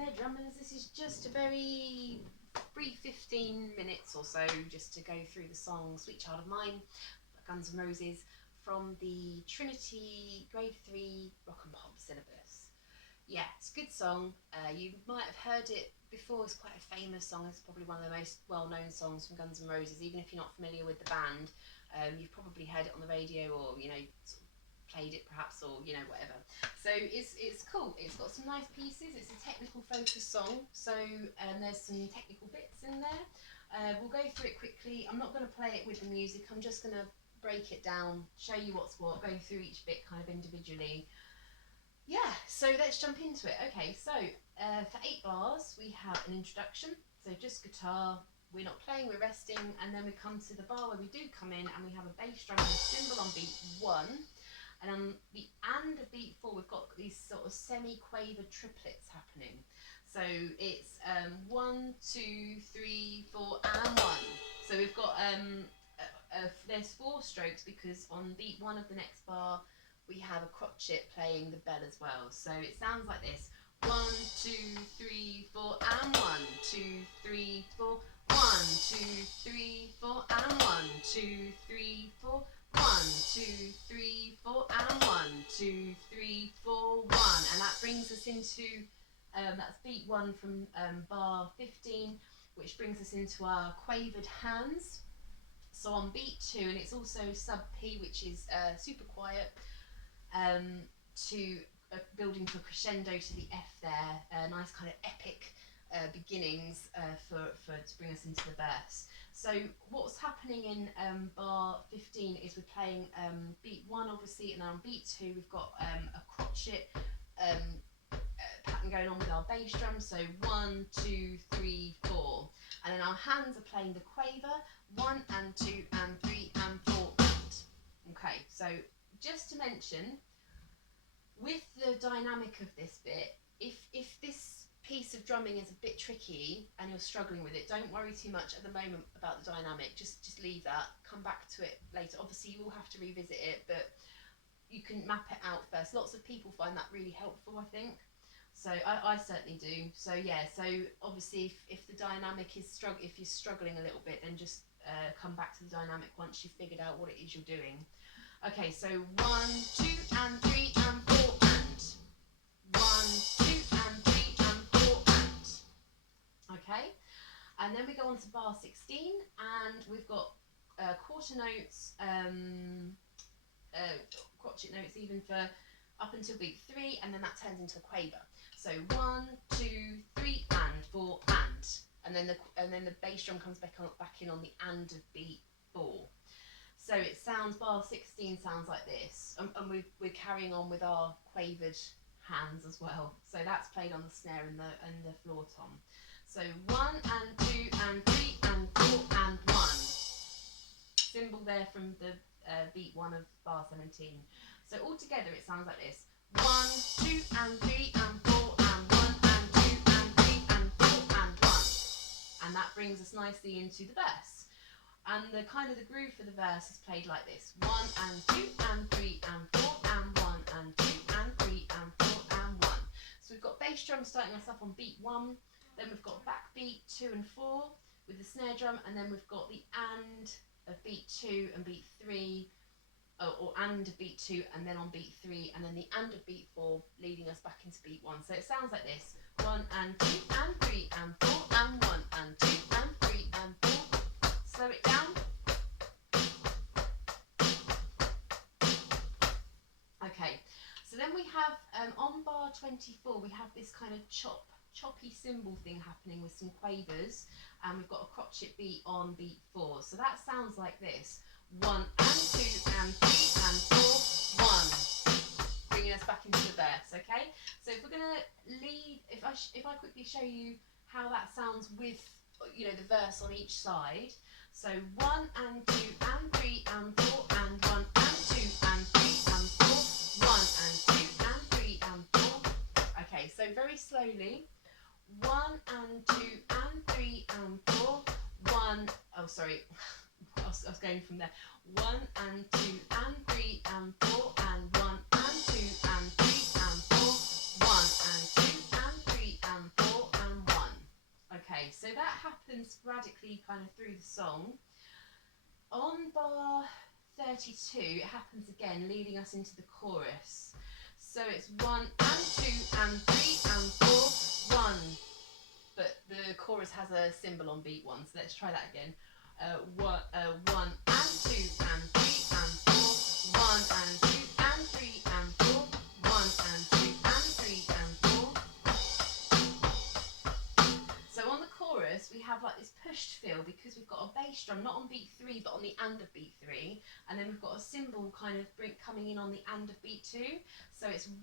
there, drummers. This is just a very brief 15 minutes or so just to go through the song Sweet Child of Mine, Guns N' Roses, from the Trinity Grade 3 Rock and Pop syllabus. Yeah, it's a good song. You might have heard it before. It's quite a famous song. It's probably one of the most well-known songs from Guns N' Roses. Even if you're not familiar with the band, you've probably heard it on the radio, or sort of played it perhaps, or whatever. So it's cool. It's got some nice pieces. It's a technical focus song, so there's some technical bits in there. We'll go through it quickly. I'm not going to play it with the music. I'm just going to break it down, show you what's what, go through each bit kind of individually. Yeah, so let's jump into it. Okay, so for 8 bars we have an introduction, so just guitar. We're not playing, we're resting, and then we come to the bar where we do come in, and we have a bass drum and a cymbal on beat 1. And on the and of beat 4, we've got these sort of semi-quavered triplets happening. So it's 1, 2, 3, 4, and 1. So we've got there's 4 strokes, because on beat 1 of the next bar we have a crotchet playing the bell as well. So it sounds like this: 1, 2, 3, 4, and 1, 2, 3, 4, 1, 2, 3, 4, and 1, 2, 3, 4. 1, 2, 3, 4, and 1, 2, 3, 4, 1, and that brings us into that's beat 1 from bar 15, which brings us into our quavered hands. So on beat 2, and it's also sub P, which is super quiet, to building to a crescendo to the F there, nice kind of epic beginnings to bring us into the verse. So what's happening in bar 15 is we're playing beat 1 obviously, and then on beat 2 we've got a crotchet pattern going on with our bass drum. So 1, 2, 3, 4, and then our hands are playing the quaver: 1 and 2 and 3 and 4 and. Okay, so just to mention, with the dynamic of this bit, if this piece of drumming is a bit tricky and you're struggling with it, don't worry too much at the moment about the dynamic. Just leave that, come back to it later. Obviously you will have to revisit it, but you can map it out first. Lots of people find that really helpful, I think. So I certainly do. So yeah, so obviously if the dynamic is if you're struggling a little bit, then just come back to the dynamic once you've figured out what it is you're doing. Okay, so 1, 2 and 3 and 4 and 1, 2 and 3 and 4 and. Okay, and then we go on to bar 16, and we've got quarter notes, crotchet notes even for up until beat 3, and then that turns into a quaver. So 1, 2, 3 and 4 and then the bass drum comes back in on the and of beat 4. So it sounds, bar 16 sounds like this, and we're carrying on with our quavered hands as well. So that's played on the snare and the floor tom. So 1 and 2 and 3 and 4 and 1. Cymbal there from the beat 1 of bar 17. So all together it sounds like this: 1, 2 and 3 and 4 and 1 and 2 and 3 and 4 and 1. And that brings us nicely into the verse. And the kind of the groove for the verse is played like this: 1 and 2 and 3 and 4 and 1 and 2 and 3 and 4 and 1. So we've got bass drum starting us up on beat 1, then we've got backbeat 2 and 4 with the snare drum, and then we've got the and of beat 2 and beat 3, or and of beat 2 and then on beat 3, and then the and of beat 4 leading us back into beat 1. So it sounds like this: 1 and 2 and 3 and 4 and 1 and 2 and 3 and 4. Slow it down. Okay, so then we have on bar 24 we have this kind of choppy cymbal thing happening with some quavers, and we've got a crotchet beat on beat 4. So that sounds like this: 1 and 2 and 3 and 4, 1, bringing us back into the verse. Okay, so if we're gonna lead, if I quickly show you how that sounds with the verse on each side. So 1 and 2 and 3 and 4 and 1 and 2 and 3 and 4, 1 and 2 and 3 and 4. Okay, so very slowly: 1 and 2 and 3 and 4, 1. Oh, sorry, I was going from there. 1 and 2 and 3 and 4 and 1 and 2 and 3 and 4, 1 and 2 and 3 and 4. that happens sporadically kind of through the song. On bar 32, it happens again, leading us into the chorus. So it's 1 and 2 and 3 and 4, 1. But the chorus has a cymbal on beat 1, so let's try that again. 1 and 2 and 3 and 4, 1 and 2 and 3 and 4, 1 and 2 and 3 and 4. So on the chorus we have like this pushed feel because we've got a bass drum not on beat 3 but on the and of beat 3, and then we've got a cymbal kind of coming in on the and of beat 2. So it's 1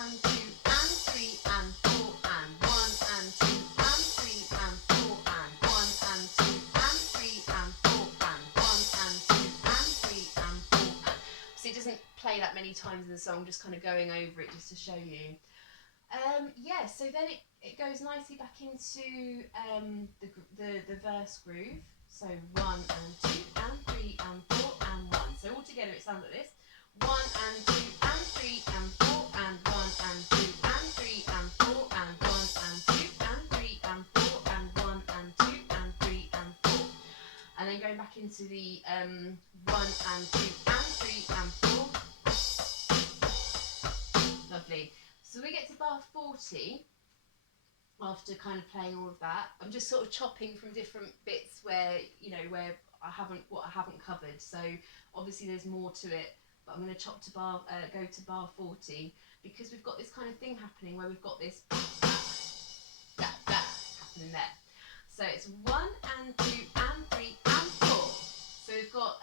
and 2 and 3 and 4 and 1 and 2 and 3 and 4 and 1 and 2 and 3 and 4 and 1 and 2 and 3 and 4 and... So it doesn't play that many times in the song, just kind of going over it just to show you. Yeah, so then it goes nicely back into the verse groove. So 1 and 2 and 3 and 4 and 1. So all together it sounds like this. 1 and 2 and 3 and 4 and 1 and 2 and 3 and 4 and 1 and 2 and 3 and 4 and 1 and 2 and 3 and 4. And then going back into the 1 and 2 and 3 and 4. Lovely. So we get to bar 40 after kind of playing all of that. I'm just sort of chopping from different bits where, you know, where I haven't covered. So obviously there's more to it, but I'm going to chop to bar, go to bar 40 because we've got this kind of thing happening where we've got this happening there. So it's 1 and 2 and 3 and 4. So we've got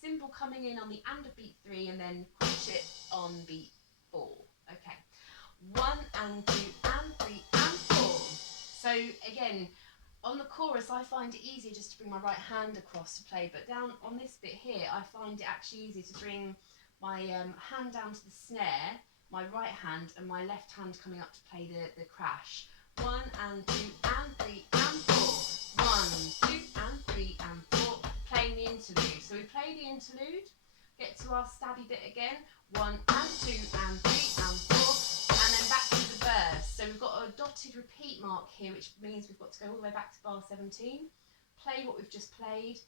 cymbal coming in on the and of beat 3 and then crotchet on beat 4. Okay. 1 and 2 and 3 and 4. So again, on the chorus I find it easier just to bring my right hand across to play, but down on this bit here I find it actually easier to bring my hand down to the snare, my right hand, and my left hand coming up to play the crash. 1 and 2 and 3 and 4. 1, 2 and 3 and 4. Playing the interlude. So we play the interlude, get to our stabby bit again. 1 and 2 and 3 and 4. And then back to the verse. So we've got a dotted repeat mark here, which means we've got to go all the way back to bar 17, play what we've just played,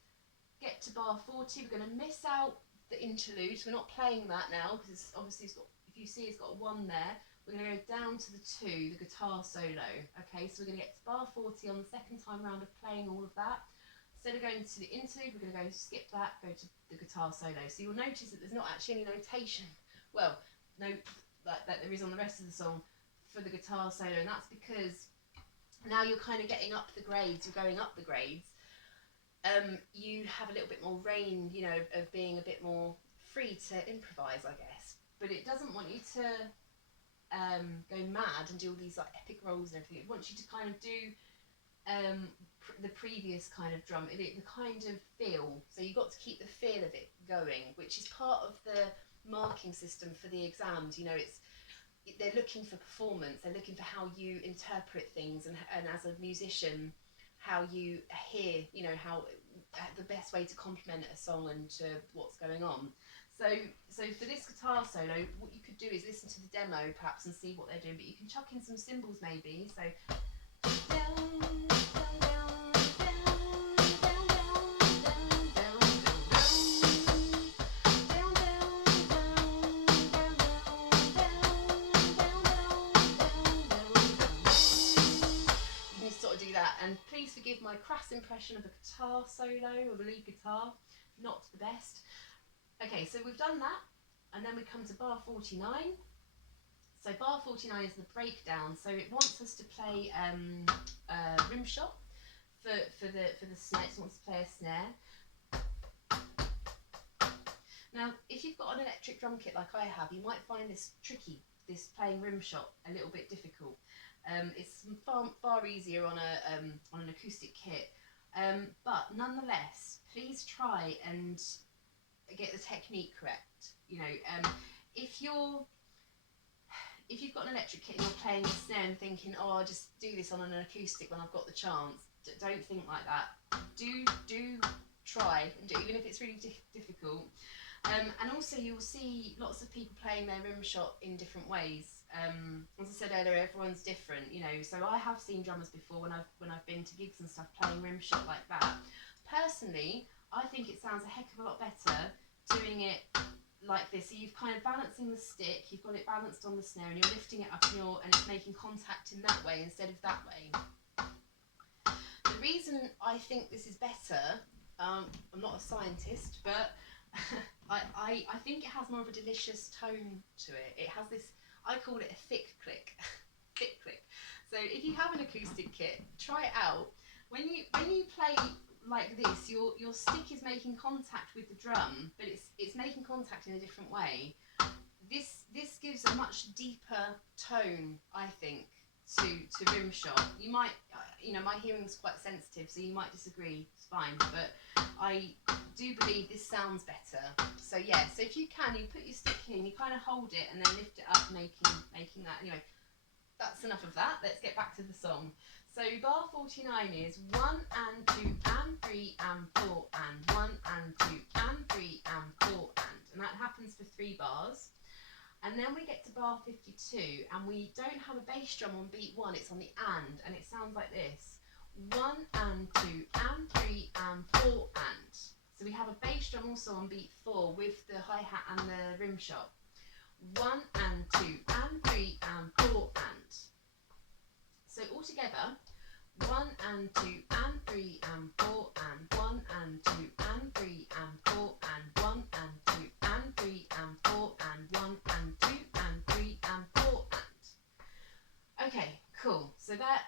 get to bar 40. We're going to miss out the interlude, so we're not playing that now because obviously it's got, if you see it's got a 1 there. We're going to go down to the 2, the guitar solo. Okay, so we're going to get to bar 40 on the second time round of playing all of that. Instead of going to the interlude, we're going to go skip that, go to the guitar solo. So you'll notice that there's not actually any notation. Well, no. That there is on the rest of the song for the guitar solo, and that's because now you're kind of getting up the grades, you're going up the grades. You have a little bit more range, you know, of being a bit more free to improvise, I guess. But it doesn't want you to go mad and do all these like epic rolls and everything. It wants you to kind of do the previous kind of drum, the kind of feel. So you've got to keep the feel of it going, which is part of the marking system for the exams. You know, they're looking for performance, they're looking for how you interpret things, and as a musician how you hear, you know, how the best way to complement a song and to what's going on. So for this guitar solo, what you could do is listen to the demo perhaps and see what they're doing, but you can chuck in some cymbals maybe. So down, down, down, down, down, down, down, down. You can sort of do that, and please forgive my crass impression of a guitar solo or the lead guitar, not the best. Okay, so we've done that, and then we come to bar 49. So bar 49 is the breakdown. So it wants us to play rim shot for the snare. It wants to play a snare. Now, if you've got an electric drum kit like I have, you might find this tricky, this playing rim shot a little bit difficult. It's far easier on an acoustic kit, but nonetheless, please try and get the technique correct. You know, if you've got an electric kit and you're playing a snare and thinking, oh, I'll just do this on an acoustic when I've got the chance, don't think like that. Do try and do, even if it's really difficult. And also you'll see lots of people playing their rim shot in different ways. As I said earlier, everyone's different, you know. So I have seen drummers before when I've been to gigs and stuff playing rim shot like that. Personally, I think it sounds a heck of a lot better doing it like this. So you've kind of balancing the stick, you've got it balanced on the snare, and you're lifting it up, and it's making contact in that way instead of that way. The reason I think this is better, I'm not a scientist, but I think it has more of a delicious tone to it. It has this, I call it a thick click, thick click. So if you have an acoustic kit, try it out. When you play like this, your stick is making contact with the drum, but it's making contact in a different way. This gives a much deeper tone, I think, to rim shot. You might, my hearing's quite sensitive, so you might disagree. It's fine, but I do believe this sounds better. So yeah, so if you can, you put your stick in, you kind of hold it, and then lift it up, making that. Anyway, that's enough of that. Let's get back to the song. So bar 49 is 1 and 2 and 3 and 4 and 1 and 2 and 3 and 4 and that happens for 3 bars. And then we get to bar 52, and we don't have a bass drum on beat 1, it's on the and it sounds like this. 1 and 2 and 3 and 4 and. So we have a bass drum also on beat 4 with the hi-hat and the rim shot. 1 and 2 and 3 and 4 and. So all together, 1 and 2 and 3 and 4 and 1 and 2 and 3 and 4 and 1 and 2 and 3 and 4 and 1 and 2 and 3 and 4 and. Okay, cool. So that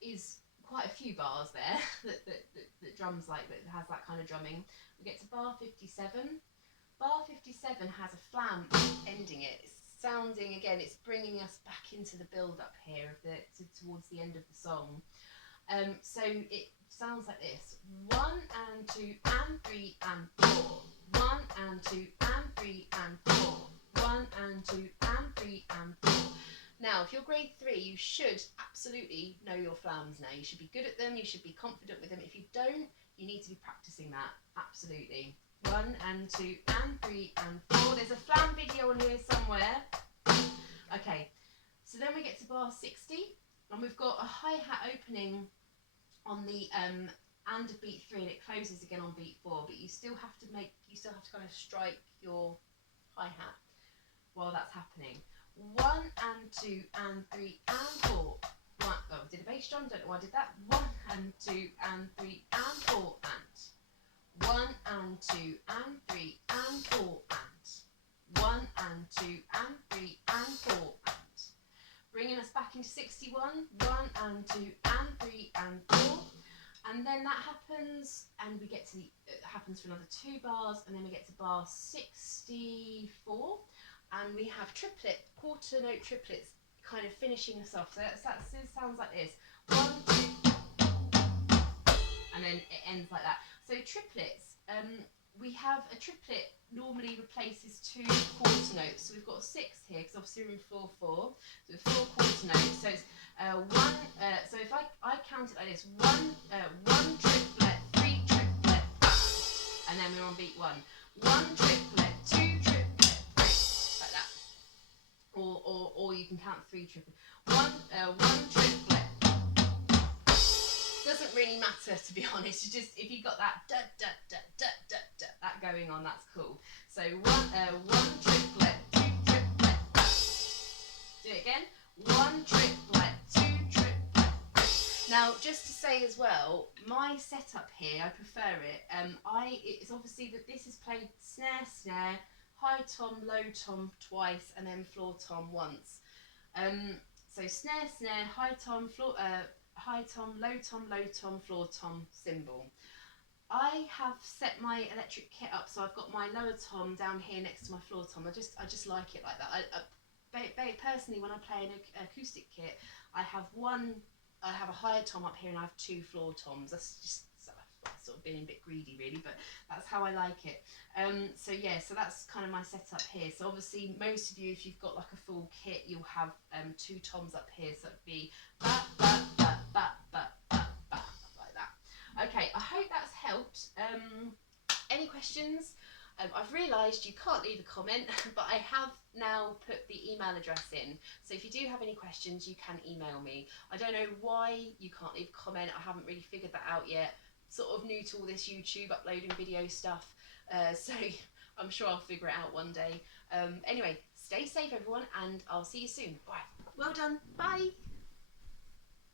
is quite a few bars there that drums like, that has that kind of drumming. We get to bar 57. Bar 57 has a flam ending it. It's sounding, again, it's bringing us back into the build-up here of towards the end of the song. So it sounds like this. 1 and 2 and 3 and 4. 1 and 2 and 3 and 4. 1 and 2 and 3 and 4. Now, if you're grade 3, you should absolutely know your flams now. You should be good at them, you should be confident with them. If you don't, you need to be practicing that, absolutely. 1 and 2 and 3 and 4. There's a flam video on here somewhere. Okay, so then we get to bar 60, and we've got a hi-hat opening on the and of beat 3, and it closes again on beat 4, but you still have to kind of strike your hi-hat while that's happening. 1 and 2 and 3 and 4. 1, oh, did a bass drum? Don't know why I did that. 1 and 2 and 3 and 4 and. 1 and 2 and 3 and 4 and. 1 and 2 and 3 and 4 and. Bringing us back into 61. 1 and 2 and 3 and 4. And then that happens, and we get to the, it happens for another 2 bars, and then we get to bar 64. And we have triplet, quarter note triplets, kind of finishing us off. So that sounds like this. 1, 2, and then it ends like that. So triplets, we have a triplet normally replaces 2 quarter notes. So we've got 6 here, because obviously we're in floor 4. So 4 quarter notes. So it's 1, so if I count it like this, 1 triplet, 3 triplet, and then we're on beat 1. 1 triplet, 2 triplet, or you can count 3 triplets. 1 triplet. Doesn't really matter, to be honest. You just, if you got that da da da da da da that going on, that's cool. So 1 triplet, 2 triplet. Do it again. 1 triplet, 2 triplet. Now, just to say as well, my setup here, I prefer it. It's obviously that this is played snare, snare, high tom, low tom twice, and then floor tom once. So snare, snare, high tom, high tom, low tom, floor tom, cymbal. I have set my electric kit up, so I've got my lower tom down here next to my floor tom. I just like it like that. Personally, when I play an acoustic kit, I have a higher tom up here, and I have 2 floor toms. That's just sort of being a bit greedy really, but that's how I like it. So yeah, so that's kind of my setup here. So obviously most of you, if you've got like a full kit, you'll have 2 toms up here, so it'd be ba ba ba ba ba ba ba like that. Okay, I hope that's helped. Any questions? I've realised you can't leave a comment, but I have now put the email address in. So if you do have any questions, you can email me. I don't know why you can't leave a comment. I haven't really figured that out yet. Sort of new to all this YouTube uploading video stuff. So I'm sure I'll figure it out one day. Anyway, stay safe everyone, and I'll see you soon. All right, well done. Bye.